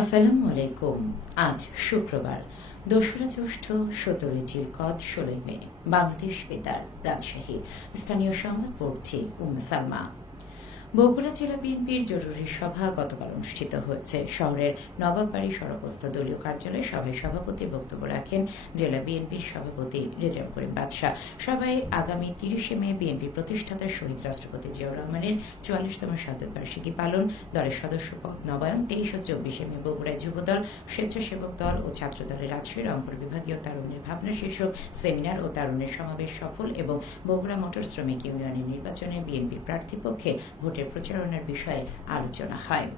আসসালামু আলাইকুম। আজ শুক্রবার ২রা জ্যৈষ্ঠ ১৭ই জিলকদ ১৬ই মে। বাংলাদেশ বেতার, রাজশাহী। স্থানীয় সংবাদ পড়ছি সালমা। বগুড়া জেলা বিএনপির জরুরি সভা গতকাল অনুষ্ঠিত হয়েছে। শহরের নবাববাড়ি সড়কস্থ দলীয় কার্যালয়ে সভায় সভাপতির বক্তব্য রাখেন জেলা বিএনপির সভাপতি রেজাউল করিম বাদশা। সভায় আগামী ৩০শে মে বিএনপি প্রতিষ্ঠাতা শহীদ রাষ্ট্রপতি জিয়াউর রহমানের ৪৪তম শাহাদত বার্ষিকী পালন, দলের সদস্য পদ নবায়ন, ২৩ ও ২৪শে মে বগুড়ায় যুবদল, স্বেচ্ছাসেবক দল ও ছাত্রদলের রাজশাহী রংপুর বিভাগীয় তারুণ্যের ভাবনা শীর্ষক সেমিনার ও তারুণ্যের সমাবেশ সফল এবং বগুড়া মোটর শ্রমিক ইউনিয়নের নির্বাচনে বিএনপি প্রার্থীর পক্ষে ভোটের প্রচারণার বিষয়ে আলোচনা হয়।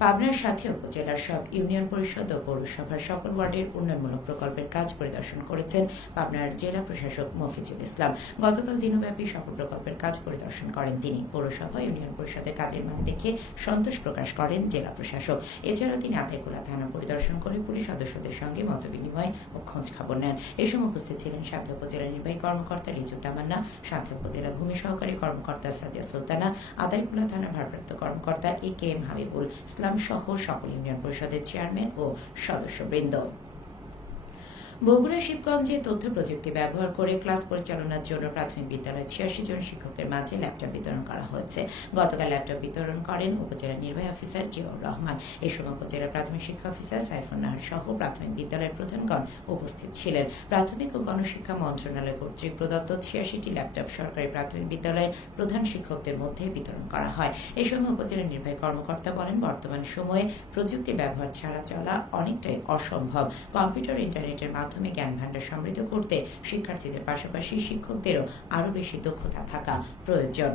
পাবনার সাথে উপজেলার সব ইউনিয়ন পরিষদ ও পৌরসভার সকল ওয়ার্ডের উন্নয়নমূলক প্রকল্পের কাজ পরিদর্শন করেছেন পাবনার জেলা প্রশাসক মফিজুল ইসলাম। গতকাল দিনব্যাপী সকল প্রকল্পের কাজ পরিদর্শন করেন তিনি। পৌরসভা ইউনিয়ন পরিষদের কাজের মান দেখে সন্তোষ প্রকাশ করেন জেলা প্রশাসক। এছাড়াও তিনি আতাইকুলা থানা পরিদর্শন করে পুলিশ সদস্যদের সঙ্গে মতবিনিময় ও খোঁজ খবর নেন। এ সময় উপস্থিত ছিলেন সাথে উপজেলা নির্বাহী কর্মকর্তা রিজু তামান্না, সাথে উপজেলা ভূমি সহকারী কর্মকর্তা সাদিয়া সুলতানা, আতাইকুলা থানার ভারপ্রাপ্ত কর্মকর্তা এ.কে.এম. হাবিবুল ইসলাম সহ সকল ইউনিয়ন পরিষদের চেয়ারম্যান ও সদস্যবৃন্দ। বগুড়া শিবগঞ্জে তথ্য প্রযুক্তি ব্যবহার করে ক্লাস পরিচালনার জন্য প্রাথমিক বিদ্যালয়ের ৮৬ জন শিক্ষকের মাঝে ল্যাপটপ বিতরণ করা হয়েছে। গতকাল ল্যাপটপ বিতরণ করেন উপজেলা নির্বাহী অফিসার জিয়াউর রহমান। এ সময় উপজেলা প্রাথমিক শিক্ষা অফিসার সাইফুন নাহার সহ প্রাথমিক বিদ্যালয়ের প্রধানগণ উপস্থিত ছিলেন। প্রাথমিক ও গণশিক্ষা মন্ত্রণালয় কর্তৃক প্রদত্ত ৮৬টি ল্যাপটপ সরকারি প্রাথমিক বিদ্যালয়ের প্রধান শিক্ষকদের মধ্যে বিতরণ করা হয়। এ সময় উপজেলা নির্বাহী কর্মকর্তা বলেন, বর্তমান সময়ে প্রযুক্তি ব্যবহার ছাড়া চলা অনেকটাই অসম্ভব। কম্পিউটার ইন্টারনেটের মাধ্যমে জ্ঞান ভান্ডার সমৃদ্ধ করতে শিক্ষার্থীদের পাশাপাশি শিক্ষকদেরও আরও বেশি দক্ষতা থাকা প্রয়োজন।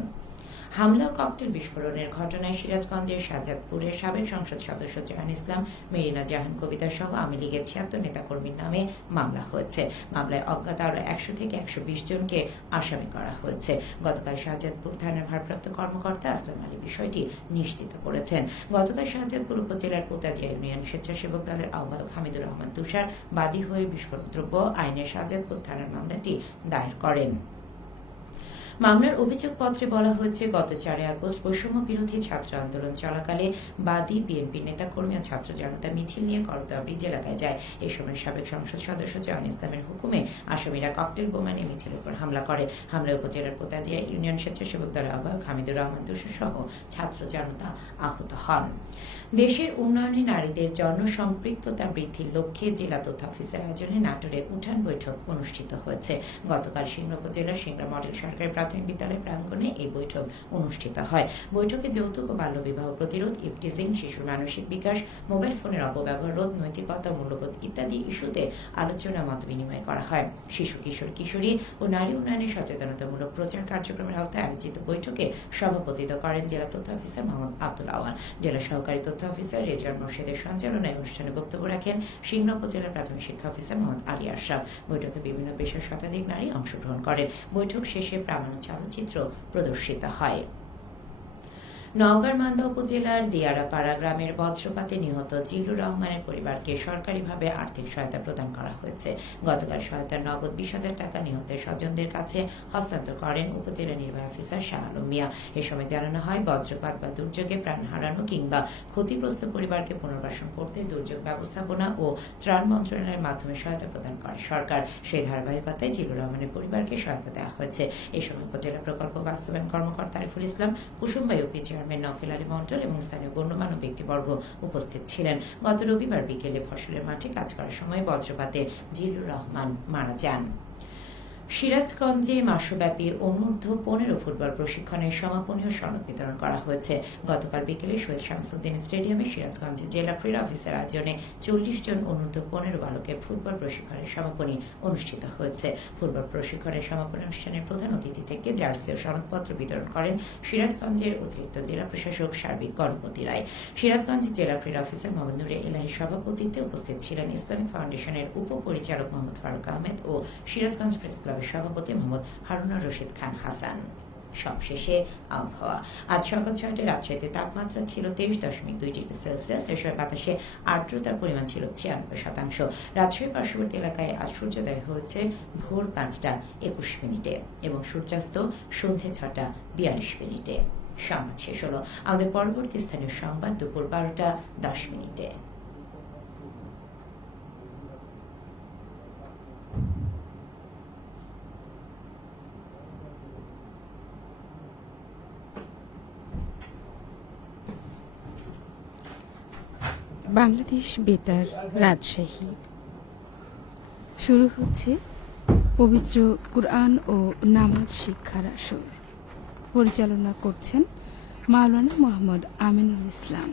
হামলা ও ককটেল বিস্ফোরণের ঘটনায় সিরাজগঞ্জের শাহজাদপুরের সাবেক সংসদ সদস্য জাহান ইসলাম, মেরিনা জাহান কবিতা সহ আওয়ামী লীগের ৭৬ নেতাকর্মীর নামে মামলা হয়েছে। মামলায় অজ্ঞাত আরও ১০০ থেকে ১২০ জনকে আসামি করা হয়েছে। গতকাল শাহজাদপুর থানার ভারপ্রাপ্ত কর্মকর্তা আসলাম আলী বিষয়টি নিশ্চিত করেছেন। গতকাল শাহজাদপুর উপজেলার পোতাজিয়া ইউনিয়ন স্বেচ্ছাসেবক দলের আহ্বায়ক হামিদুর রহমান তুষার বাদী হয়ে বিস্ফোরক দ্রব্য আইনে শাহজাদপুর থানার মামলাটি দায়ের করেন। মামলার অভিযোগপত্রে বলা হয়েছে, গত ৪ আগস্ট বৈষম্য বিরোধী ছাত্র আন্দোলন চলাকালে বাদী বিএনপির নেতাকর্মী ও ছাত্র জনতা মিছিল নিয়ে করতোয়া ব্রিজ এলাকায় যায়। এ সময় সাবেক সংসদ সদস্য জাহান ইসলামের হুকুমে আসামিরা ককটেল বোমা নিয়ে মিছিলের উপর হামলা করে। হামলায় উপজেলার পোতাজিয়া ইউনিয়ন স্বেচ্ছাসেবক দলের আহ্বায়ক হামিদুর রহমান তুষার সহ ছাত্র জনতা আহত হন। দেশের উন্নয়নে নারীদের জনসম্পৃক্ততা বৃদ্ধির লক্ষ্যে জেলা তথ্য অফিসের আয়োজনে নাটোরে উঠান বৈঠক অনুষ্ঠিত হয়েছে। গতকাল সিংড়া উপজেলার সিংড়া মডেল সরকারি প্রাথমিক বিদ্যালয় প্রাঙ্গণে এই বৈঠক অনুষ্ঠিত হয়। বৈঠকে যৌতুক ও বাল্যবিবাহ প্রতিরোধ, ইভটিজিং, শিশুর মানসিক বিকাশ, মোবাইল ফোনের অপব্যবহার রোধ, নৈতিকতা, মূল্যবোধ ইত্যাদি ইস্যুতে আলোচনা মত বিনিময় করা হয়। শিশু, কিশোর, কিশোরী ও নারী উন্নয়নে সচেতনতামূলক প্রচার কার্যক্রমের আওতায় আয়োজিত বৈঠকে সভাপতিত্ব করেন জেলা তথ্য অফিসার মোহাম্মদ আব্দুল আওয়াল। জেলা সহকারী তথ্য অফিসার রেজওয়ান মোর্শেদের সঞ্চালনায় অনুষ্ঠানে বক্তব্য রাখেন সিংড়া উপজেলার প্রাথমিক শিক্ষা অফিসার মোহাম্মদ আলী আশরাফ। বৈঠকে বিভিন্ন পেশার শতাধিক নারী অংশগ্রহণ করেন। বৈঠক শেষে প্রামাণ্য চালচিত্র প্রদর্শিত হয়। নওগাঁর মান্দা উপজেলার দিয়ারাপাড়া গ্রামের বজ্রপাতে নিহত জিল্লুর রহমানের পরিবারকে সরকারিভাবে আর্থিক সহায়তা প্রদান করা হয়েছে। গতকাল সহায়তার নগদ ২০,০০০ টাকা নিহতের স্বজনদের কাছে হস্তান্তর করেন উপজেলা নির্বাহী অফিসার শাহ আলম মিয়া। এ সময় জানানো হয়, বজ্রপাত বা দুর্যোগে প্রাণ হারানো কিংবা ক্ষতিগ্রস্ত পরিবারকে পুনর্বাসন করতে দুর্যোগ ব্যবস্থাপনা ও ত্রাণ মন্ত্রণালয়ের মাধ্যমে সহায়তা প্রদান করে সরকার। সেই ধারাবাহিকতায় জিল্লুর রহমানের পরিবারকে সহায়তা দেওয়া হয়েছে। এ সময় উপজেলা প্রকল্প বাস্তবায়ন কর্মকর্তা আরিফুল ইসলাম, কুসুমবা ইউপি চেয়ারম্যান নফিল আলী মন্ডল এবং স্থানীয় গণ্যমান্য ব্যক্তিবর্গ উপস্থিত ছিলেন। গত রবিবার বিকেলে ফসলের মাঠে কাজ করার সময় বজ্রপাতে জিল্লুর রহমান মারা যান। সিরাজগঞ্জে মাসব্যাপী অনূর্ধ্ব ১৫ ফুটবল প্রশিক্ষণের সমাপনীয় সনদ বিতরণ করা হয়েছে। গতকাল বিকেলে শহীদ শামসুদ্দিন স্টেডিয়ামে সিরাজগঞ্জ জেলা ক্রীড়া অফিসের আয়োজনে ৪০ জন অনূর্ধ্ব ১৫ বালকের ফুটবল প্রশিক্ষণের সমাপনী অনুষ্ঠিত হয়েছে। ফুটবল প্রশিক্ষণের সমাপনী অনুষ্ঠানের প্রধান অতিথি থেকে জার্সি ও সনদপত্র বিতরণ করেন সিরাজগঞ্জের অতিরিক্ত জেলা প্রশাসক সার্বিক গণপতি রায়। সিরাজগঞ্জ জেলা ক্রীড়া অফিসার মোহাম্মদ নুরে এলাহীর সভাপতিত্বে উপস্থিত ছিলেন ইসলামিক ফাউন্ডেশনের উপপরিচালক মোহাম্মদ ফারুক আহমেদ ও সিরাজগঞ্জ প্রেস ক্লাবের সভাপতি মোহাম্মদ হারুনুর রশিদ খান হাসান। সবশেষে আবহাওয়া। আজ সকাল ৬টায় রাজশাহীতে তাপমাত্রা ছিল ২৩.২ ডিগ্রি সেলসিয়াস। এ সময় বাতাসে আর্দ্রতার পরিমাণ ছিল ৯৬%। রাজশাহীর পার্শ্ববর্তী এলাকায় আজ সূর্যোদয় হয়েছে ভোর ৫টা ২১ মিনিটে এবং সূর্যাস্ত সন্ধে ৬টা ৪২ মিনিটে। সংবাদ শেষ হলো। আমাদের পরবর্তী স্থানীয় সংবাদ দুপুর ১২টা ১০ মিনিটে। বাংলাদেশ বেতার রাজশাহী। শুরু হচ্ছে পবিত্র কুরআন ও নামাজ শিক্ষার আসর। পরিচালনা করছেন মাওলানা মোহাম্মদ আমিনুল ইসলাম।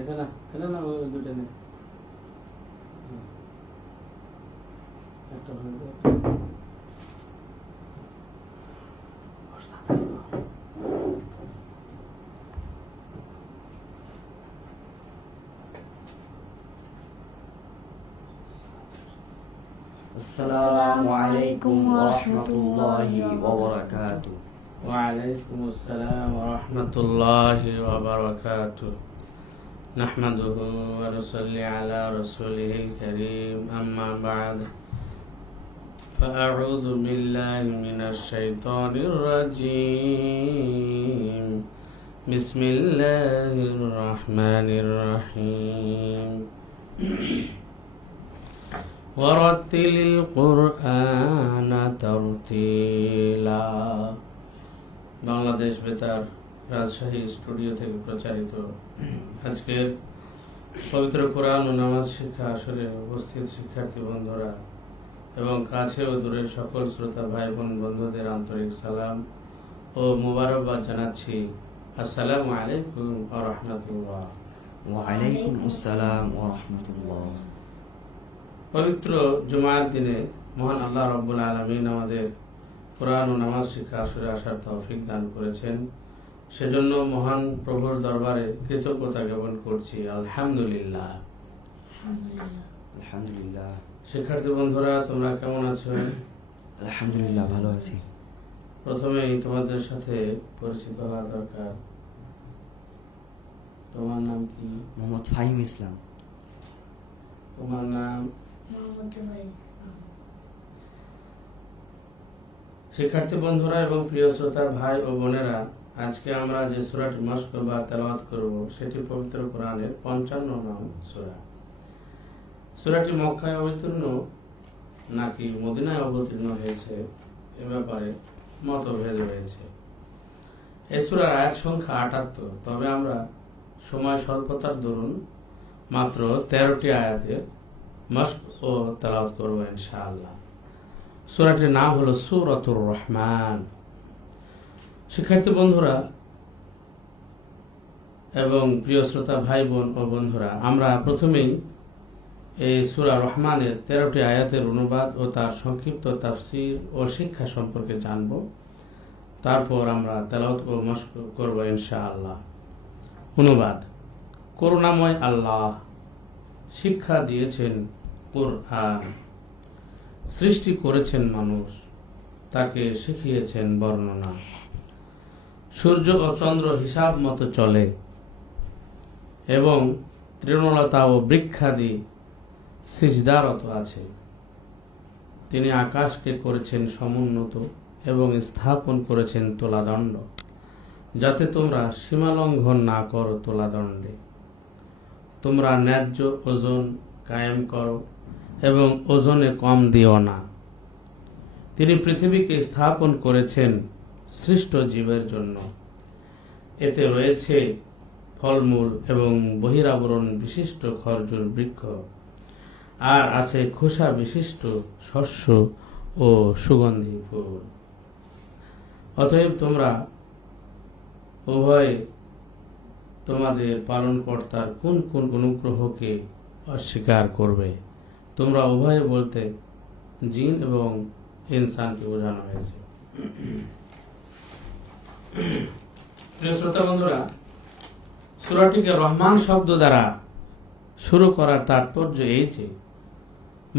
এটা না ওই দুটো নেই, একটা السلام عليكم ورحمة الله وبركاته. وعليكم السلام ورحمة الله وبركاته. نحمده ونصلي على رسوله الكريم، أما بعد، فأعوذ بالله من الشيطان الرجيم. بسم الله الرحمن الرحيم. ورتل القرآن ترتيلا। বাংলাদেশ বেতার রাজশাহী স্টুডিও থেকে প্রচারিত আজকের পবিত্র কোরআন ও নামাজ শিক্ষা আসরে উপস্থিত শিক্ষার্থী বন্ধুরা এবং কাছে ও দূরের সকল শ্রোতা ভাই বোন বন্ধুদের আন্তরিক সালাম ও মুবারকবাদ জানাচ্ছি। আসসালামু আলাইকুম ওয়া রাহমাতুল্লাহ। وعليكم السلام ورحمة الله. পবিত্র জুমার দিনে মহান আল্লাহ রাব্বুল আলামিন আমাদের কোরআন ও নামাজ শিক্ষা আসরে আসার তৌফিক দান করেছেন, সেজন্য মহান প্রভুর দরবারে কৃতজ্ঞতা জ্ঞাপন করছি। আলহামদুলিল্লাহ। আলহামদুলিল্লাহ। শিক্ষার্থী বন্ধুরা, তোমরা কেমন আছো? আলহামদুলিল্লাহ, ভালো আছি। প্রথমেই তোমাদের সাথে পরিচিত হওয়া দরকার। তোমার নাম কি? মোহাম্মদ ফাহিম ইসলাম। তোমার নাম? শিক্ষার্থী বন্ধুরা এবং প্রিয় শ্রোতা ভাই ও বোনেরা, আজকে আমরা যে সূরাটি মশক বা তেলাওয়াত করব সেটি পবিত্র কোরআনের 55 নং সূরা। সূরাটি মক্কায় অবতীর্ণ নাকি মদিনায় অবতীর্ণ হয়েছে এ ব্যাপারে মতভেদ রয়েছে। এই সূরার আয়াত সংখ্যা 78, তবে আমরা সময় স্বল্পতার দরুন মাত্র 13টি আয়াতের মশক ও তেলাওয়াত করব ইনশাআল্লাহ। সূরাটির নাম হলো সূরাতুর রহমান। শিক্ষার্থী বন্ধুরা এবং প্রিয় শ্রোতা ভাই বোন ও বন্ধুরা, আমরা প্রথমেই এই সূরা রহমানের 13টি আয়াতের অনুবাদ ও তার সংক্ষিপ্ত তাফসীর ও শিক্ষা সম্পর্কে জানব। তারপর আমরা তেলাওয়াত ও মশক করব ইনশাআল্লাহ। অনুবাদ: করুণাময় আল্লাহ শিক্ষা দিয়েছেন কুরআন, সৃষ্টি করেছেন মানুষ, তাকে শিখিয়েছেন বর্ণনা। সূর্য ও চন্দ্র হিসাব মতো চলে এবং তৃণলতা ও বৃক্ষাদি সিজদারত আছে। তিনি আকাশকে করেছেন সমুন্নত এবং স্থাপন করেছেন তোলাদণ্ড, যাতে তোমরা সীমালঙ্ঘন না করো তোলাদণ্ডে। তোমরা ন্যায্য ওজন কায়েম করো এবং ওজনে কম দিও না। তিনি পৃথিবীকে স্থাপন করেছেন সৃষ্ট জীবের জন্য। এতে রয়েছে ফলমূল এবং বহিরাবরণ বিশিষ্ট খরজুর বৃক্ষ, আর আছে খোসা বিশিষ্ট শস্য ও সুগন্ধি ফুল। অতএব তোমরা উভয়ে তোমাদের পালনকর্তার কোন কোন অনুগ্রহকে অস্বীকার করবে? তোমরা উভয়ে বলতে জিন এবং ইনসানকে বোঝানো হয়েছে। প্রিয় শ্রোতা বন্ধুরা, সূরাটিকে রহমান শব্দ দ্বারা শুরু করার তাৎপর্য এই যে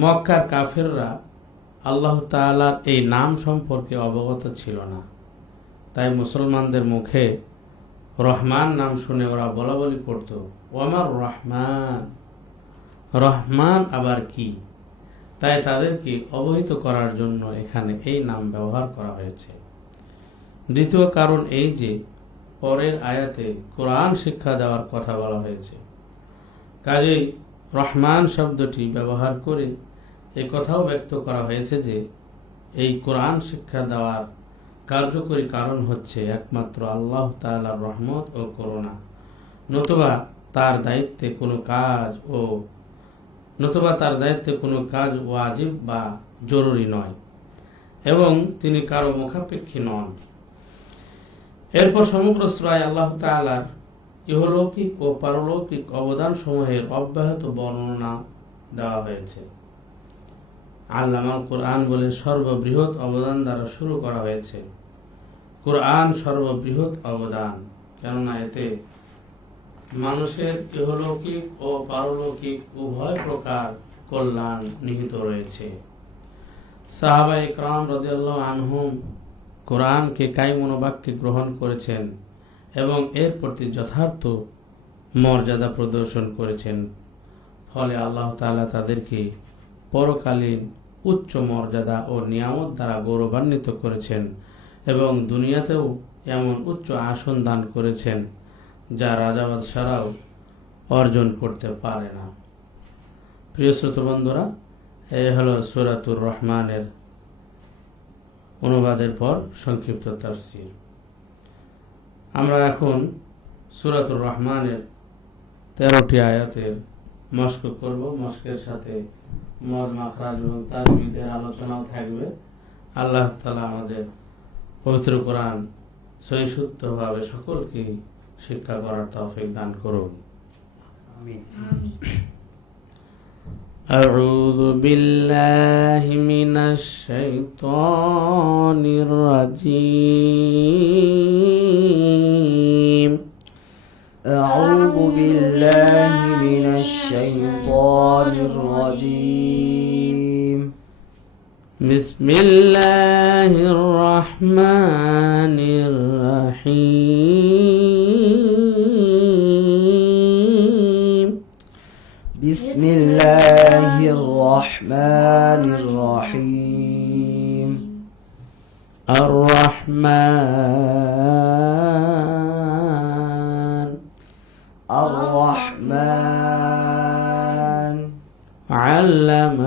মক্কার কাফেররা আল্লাহ তাআলার এই নাম সম্পর্কে অবগত ছিল না। তাই মুসলমানদের মুখে রহমান নাম শুনে ওরা বলা বলি করত, ওয়ামার রহমান, রহমান আবার কি? তাই তাদেরকে অবহিত করার জন্য এখানে এই নাম ব্যবহার করা হয়েছে। দ্বিতীয় কারণ এই যে পরের আয়াতে কোরআন শিক্ষা দেওয়ার কথা বলা হয়েছে। কাজেই রহমান শব্দটি ব্যবহার করে এই কথাও ব্যক্ত করা হয়েছে যে এই কোরআন শিক্ষা দেওয়ার কার্যকরী কারণ হচ্ছে একমাত্র আল্লাহ তাআলার রহমত ও করুণা, নতুবা তার দায়িত্বে কোনো কাজ ওয়াজিব বা জরুরি নয় এবং তিনি কারো মুখাপেক্ষী নন। এরপর সমগ্র সূরায় আল্লাহ তাআলার ইহলৌকিক ও পারলৌকিক অবদান সমূহের অব্যাহত বর্ণনা দেওয়া হয়েছে। আল্লামাল কোরআন বলে সর্ববৃহৎ অবদান দ্বারা শুরু করা হয়েছে। কোরআন সর্ববৃহৎ অবদান, কেননা এতে মানুষের ইহলৌকিক ও পারলৌকিক উভয় প্রকার কল্যাণ নিহিত রয়েছে। সাহাবা ইকরাম রাদিয়াল্লাহু আনহুম কোরআনকে কায়মনোবাক্যে গ্রহণ করেছেন এবং এর প্রতি যথার্থ মর্যাদা প্রদর্শন করেছেন। ফলে আল্লাহ তাআলা তাদেরকে পরকালীন উচ্চ মর্যাদা ও নিয়ামত দ্বারা গৌরবান্বিত করেছেন এবং দুনিয়াতেও এমন উচ্চ আসন দান করেছেন যা রাজা বাদশারাও অর্জন করতে পারে না। প্রিয় শ্রোতা বন্ধুরা, এই হলো সূরাতুর রহমানের অনুবাদের পর সংক্ষিপ্ত তাফসীর। আমরা এখন সূরাতুর রহমানের 13টি আয়াতের মশক করব। মশকের সাথে মদ মাখরাজ এবং তাজবিদের আলোচনাও থাকবে। আল্লাহ তাআলা আমাদের পবিত্র কোরআন সহিষ্ণুভাবে সকলকে শিক্ষা করার তৌফিক দান করুন। আমিন। أعوذ بالله من الشيطان الرجيم. أعوذ بالله من الشيطان الرجيم. بسم الله الرحمن الرحيم. بسم الله الرحمن الرحيم. الرحمن الرحمن علم